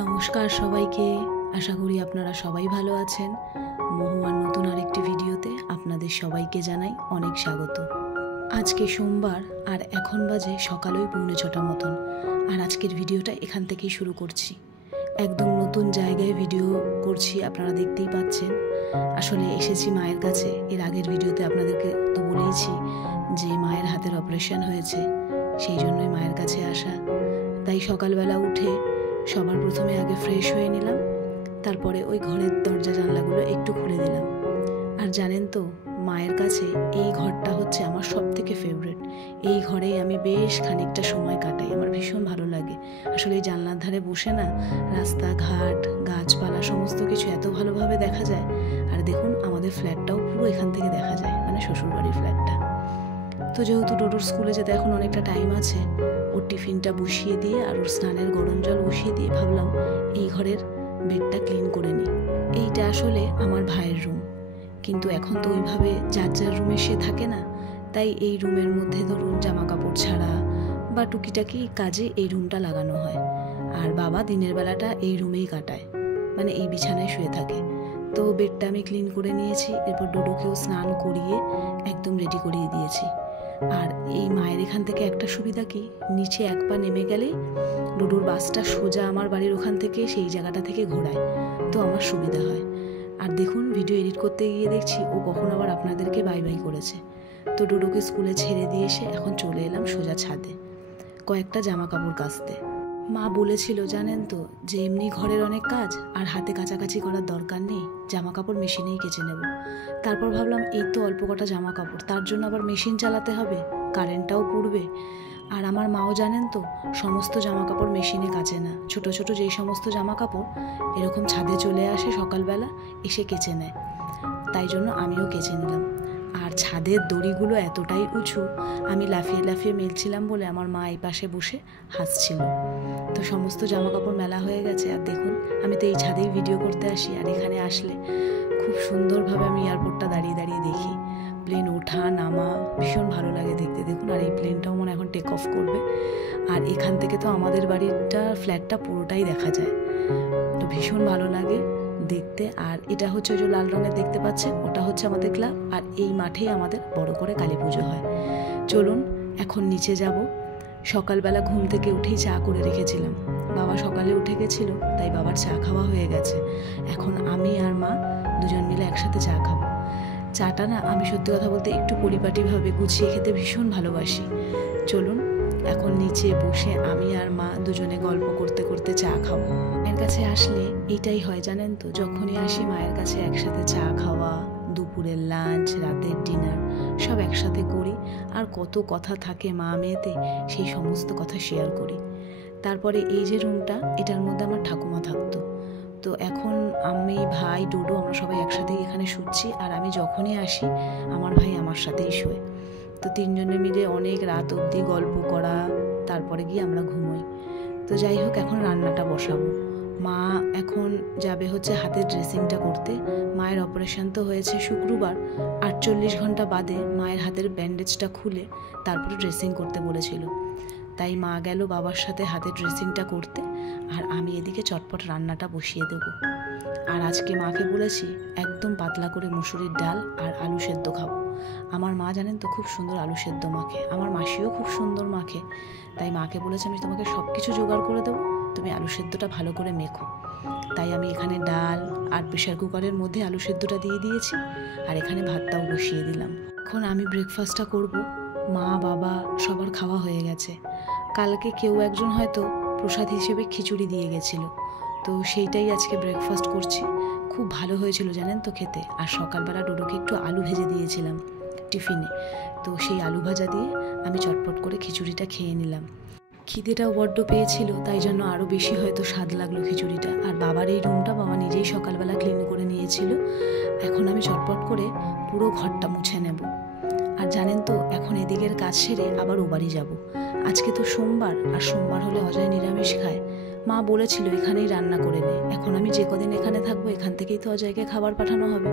নমস্কার সবাইকে, আশা করি আপনারা সবাই ভালো আছেন। মহুয়ার নতুন আরেকটি ভিডিওতে আপনাদের সবাইকে জানাই অনেক স্বাগত। আজকে সোমবার আর এখন বাজে সকাল 6:45 মতন। আর আজকের ভিডিওটা এখান থেকেই শুরু করছি। একদম নতুন জায়গায় ভিডিও করছি, আপনারা দেখতেই পাচ্ছেন। আসলে এসেছি মায়ের কাছে। এর আগের ভিডিওতে আপনাদেরকে তো বলেইছি যে মায়ের হাতের অপারেশন হয়েছে, সেই জন্যই মায়ের কাছে আসা। তাই সকালবেলা উঠে সবার প্রথমে আগে ফ্রেশ হয়ে নিলাম, তারপরে ওই ঘরের দরজা জানলাগুলো একটু খুলে দিলাম। আর জানেন তো, মায়ের কাছে এই ঘরটা হচ্ছে আমার সব থেকে ফেভারিট। এই ঘরেই আমি বেশ খানিকটা সময় কাটাই, আমার ভীষণ ভালো লাগে। আসলে এই জানলার ধারে বসে না রাস্তাঘাট, গাছপালা সমস্ত কিছু এত ভালোভাবে দেখা যায়। আর দেখুন, আমাদের ফ্ল্যাটটাও পুরো এখান থেকে দেখা যায়, মানে শ্বশুরবাড়ির ফ্ল্যাটটা। তো যেহেতু ডোডোর স্কুলে যেতে এখন অনেকটা টাইম আছে, ওর টিফিনটা বসিয়ে দিয়ে আর ওর স্নানের গরম জল বসিয়ে দিয়ে ভাবলাম এই ঘরের বেডটা ক্লিন করে নিই। এইটা আসলে আমার ভাইয়ের রুম, কিন্তু এখন তো ওইভাবে যার যার রুমে সে থাকে না, তাই এই রুমের মধ্যে ধরুন জামা কাপড় ছাড়া বা টুকিটাকি কাজে এই রুমটা লাগানো হয়। আর বাবা দিনের বেলাটা এই রুমেই কাটায়, মানে এই বিছানায় শুয়ে থাকে। তো বেডটা আমি ক্লিন করে নিয়েছি, এরপর ডোডোকেও স্নান করিয়ে একদম রেডি করিয়ে দিয়েছি। আর এই মায়ের এখান থেকে একটা সুবিধা কি, নিচে এক পা নেমে গেলেই ডোডোর বাসটা সোজা আমার বাড়ির ওখান থেকে সেই জায়গাটা থেকে ঘোরায়, তো আমার সুবিধা হয়। আর দেখুন, ভিডিও এডিট করতে গিয়ে দেখছি ও কখন আবার আপনাদেরকে বাই বাই করেছে। তো ডোডোকে স্কুলে ছেড়ে দিয়ে এসে এখন চলে এলাম সোজা ছাদে কয়েকটা জামা কাপড় কাচতে। মা বলেছিল জানেন তো, যে এমনি ঘরের অনেক কাজ আর হাতে কাচাকাচি করার দরকার নেই, জামা কাপড় মেশিনেই কেচে নেব। তারপর ভাবলাম এই তো অল্প কটা জামা কাপড়, তার জন্য আবার মেশিন চালাতে হবে, কারেন্টটাও পুড়বে। আর আমার মাও জানেন তো, সমস্ত জামা কাপড় মেশিনে কাচে না, ছোট ছোট যেই সমস্ত জামা কাপড় এরকম ছাদে চলে আসে সকালবেলা, এসে কেচে নেয়। তাই জন্য আমিও কেচে নিলাম। আর ছাদের দড়িগুলো এতটাই উঁচু, আমি লাফিয়ে লাফিয়ে মেলছিলাম বলে আমার মা এই পাশে বসে হাসছিল। তো সমস্ত জামা কাপড় মেলা হয়ে গেছে। আর দেখুন, আমি তো এই ছাদেই ভিডিও করতে আসি, আর এখানে আসলে খুব সুন্দরভাবে আমি এয়ারপোর্টটা দাঁড়িয়ে দাঁড়িয়ে দেখি। প্লেন ওঠা নামা ভীষণ ভালো লাগে দেখতে। দেখুন, আর এই প্লেনটাও মনে এখন টেক অফ করবে। আর এখান থেকে তো আমাদের বাড়িটা, ফ্ল্যাটটা পুরোটাই দেখা যায়, তো ভীষণ ভালো লাগে দেখতে। আর এটা হচ্ছে ওই যে লাল রঙের দেখতে পাচ্ছেন, ওটা হচ্ছে আমাদের ক্লাব। আর এই মাঠেই আমাদের বড় করে কালী পুজো হয়। চলুন এখন নিচে যাব। সকালবেলা ঘুম থেকে উঠেই চা করে রেখেছিলাম, বাবা সকালে উঠে গেছিল, তাই বাবার চা খাওয়া হয়ে গেছে। এখন আমি আর মা দুজন মিলে একসাথে চা খাবো। চাটা না, আমি সত্যি কথা বলতে একটু পরিপাটিভাবে গুছিয়ে খেতে ভীষণ ভালোবাসি। চলুন এখন নিচে বসে আমি আর মা দুজনে গল্প করতে করতে চা খাবো। মায়ের কাছে আসলে এইটাই হয় জানেন তো, যখনই আসি মায়ের কাছে একসাথে চা খাওয়া, দুপুরের লাঞ্চ, রাতের ডিনার সব একসাথে করি। আর কত কথা থাকে মা মেয়েতে, সেই সমস্ত কথা শেয়ার করি। তারপরে এই যে রুমটা, এটার মধ্যে আমার ঠাকুমা থাকতো। তো এখন আমি, ভাই, ডোডো আমরা সবাই একসাথেই এখানে শুচ্ছি। আর আমি যখনই আসি আমার ভাই আমার সাথেই শোয়। তো তিনজনে মিলে অনেক রাত অবধি গল্প করা, তারপরে গিয়ে আমরা ঘুমোই। তো যাই হোক, এখন রান্নাটা বসাবো। মা এখন যাবে হচ্ছে হাতের ড্রেসিংটা করতে। মায়ের অপারেশন তো হয়েছে শুক্রবার, 48 ঘন্টা বাদে মায়ের হাতের ব্যান্ডেজটা খুলে তারপরে ড্রেসিং করতে বলেছিল। তাই মা গেল বাবার সাথে হাতের ড্রেসিংটা করতে, আর আমি এদিকে চটপট রান্নাটা বসিয়ে দেবো। আর আজকে মাকে বলেছি একদম পাতলা করে মুসুরির ডাল আর আলু সেদ্ধ খাবো। আমার মা জানেন তো খুব সুন্দর আলু সেদ্ধ মাখে, আমার মাসিও খুব সুন্দর মাখে। তাই মাকে বলেছি আমি তোমাকে সব কিছু জোগাড় করে দেবো, তুমি আলু সেদ্ধটা ভালো করে মেখো। তাই আমি এখানে ডাল আর প্রেশার কুকারের মধ্যে আলু সেদ্ধটা দিয়ে দিয়েছি, আর এখানে ভাতটাও বসিয়ে দিলাম। এখন আমি ব্রেকফাস্টটা করব। মা বাবা সবার খাওয়া হয়ে গেছে। কালকে কেউ একজন হয়তো প্রসাদ হিসেবে খিচুড়ি দিয়ে গেছিলো, তো সেইটাই আজকে ব্রেকফাস্ট করছি। খুব ভালো হয়েছিল জানেন তো খেতে। আর সকালবেলা ডোডোকে একটু আলু ভেজে দিয়েছিলাম টিফিনে, তো সেই আলু ভাজা দিয়ে আমি চটপট করে খিচুড়িটা খেয়ে নিলাম। খিদেটাও বড্ড পেয়েছিল, তাই জন্য আরও বেশি হয়তো স্বাদ লাগলো খিচুড়িটা। আর বাবার এই রুমটা বাবা নিজেই সকালবেলা ক্লিন করে নিয়েছিল। এখন আমি চটপট করে পুরো ঘরটা মুছে নেব। আর জানেন তো, এখন এদিকের কাজ সেরে আবার ও বাড়ি যাব। আজকে তো সোমবার, আর সোমবার হলে অজয় নিরামিষ খায়। মা বলেছিল এখানেই রান্না করে নে। এখন আমি যে কদিন এখানে থাকবো এখান থেকেই তো জায়গায় খাবার পাঠানো হবে,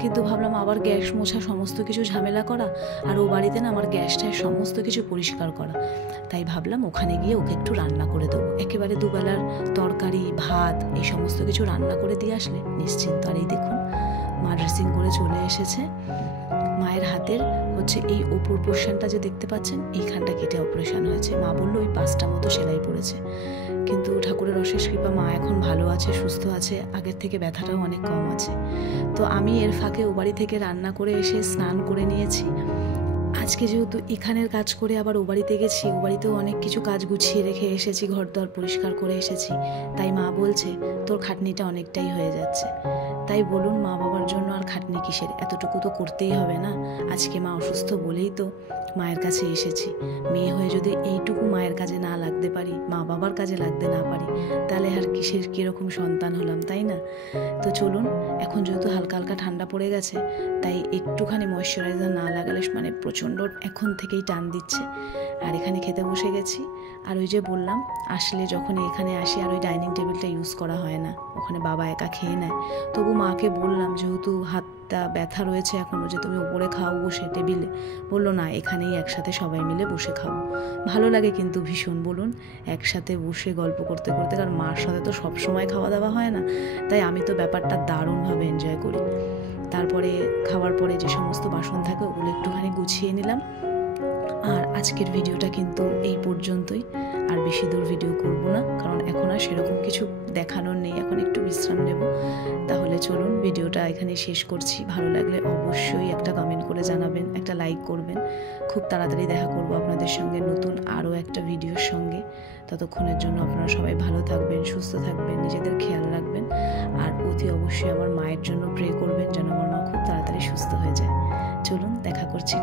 কিন্তু ভাবলাম আবার গ্যাস মোছা সমস্ত কিছু ঝামেলা করা, আর ও বাড়িতে না আমার গ্যাসটায় সমস্ত কিছু পরিষ্কার করা, তাই ভাবলাম ওখানে গিয়ে ওকে একটু রান্না করে দেবো। একেবারে দুবেলার তরকারি ভাত এই সমস্ত কিছু রান্না করে দিয়ে আসলে নিশ্চিন্ত। আর এই দেখুন মা ড্রেসিং করে চলে এসেছে। মায়ের হাতের হচ্ছে এই ওপর পোর্শনটা যে দেখতে পাচ্ছেন এইখানটা কেটে অপারেশন হয়েছে। মা বললো ওই 5টা মতো সেলাই পড়েছে, কিন্তু ঠাকুরের অশেষ কৃপা মা এখন ভালো আছে, সুস্থ আছে, আগের থেকে ব্যথাটাও অনেক কম আছে। তো আমি এর ফাঁকে ও বাড়ি থেকে রান্না করে এসে স্নান করে নিয়েছি। আজকে যেহেতু এখানের কাজ করে আবার ও বাড়িতে গেছি, ও বাড়িতেও অনেক কিছু কাজ গুছিয়ে রেখে এসেছি, ঘর দর পরিষ্কার করে এসেছি, তাই মা বলছে তোর খাটনিটা অনেকটাই হয়ে যাচ্ছে। তাই বলুন মা বাবার জন্য আর খাটনি কিসের, এতটুকু তো করতেই হবে না। আজকে মা অসুস্থ বলেই তো মায়ের কাছে এসেছি। মেয়ে হয়ে যদি এইটুকু মায়ের কাজে না লাগতে পারি, মা বাবার কাজে লাগতে না পারি, তাহলে আর কিসের কীরকম সন্তান হলাম, তাই না? তো চলুন, এখন যেহেতু হালকা হালকা ঠান্ডা পড়ে গেছে, তাই একটুখানি ময়েশ্চারাইজার না লাগালে মানে প্রচণ্ড এখন থেকেই টান দিচ্ছে। আর এখানে খেতে বসে গেছি। আর ওই যে বললাম আসলে যখনই এখানে আসি আর ওই ডাইনিং টেবিলটা ইউজ করা হয় না, ওখানে বাবা একা খেয়ে নেয়। তবু মাকে বললাম যেহেতু হাতটা ব্যথা রয়েছে এখনও, যে তুমি ওপরে খাও বসে টেবিলে, বললো না এখানেই একসাথে সবাই মিলে বসে খাবো। ভালো লাগে কিন্তু ভীষণ, বলুন, একসাথে বসে গল্প করতে করতে, কারণ মার সাথে তো সবসময় খাওয়া দাওয়া হয় না, তাই আমি তো ব্যাপারটা দারুণভাবে এনজয় করি। তারপরে খাওয়ার পরে যে সমস্ত বাসন থাকে ওগুলো একটুখানি গুছিয়ে নিলাম। আর আজকের ভিডিওটা কিন্তু এই পর্যন্তই, আর বেশি দূর ভিডিও করব না, কারণ এখন আর সেরকম কিছু দেখানোর নেই, এখন একটু বিশ্রাম নেব। তাহলে চলুন ভিডিওটা এখানে শেষ করছি। ভালো লাগলে অবশ্যই একটা কমেন্ট করে জানাবেন, একটা লাইক করবেন। খুব তাড়াতাড়ি দেখা করব আপনাদের সঙ্গে নতুন আরও একটা ভিডিওর সঙ্গে। ততক্ষণের জন্য আপনারা সবাই ভালো থাকবেন, সুস্থ থাকবেন, নিজেদের খেয়াল রাখবেন, আর অতি অবশ্যই আমার মায়ের জন্য প্রে করবেন যেন আমার মা খুব তাড়াতাড়ি সুস্থ হয়ে যায়। চলুন দেখা করছি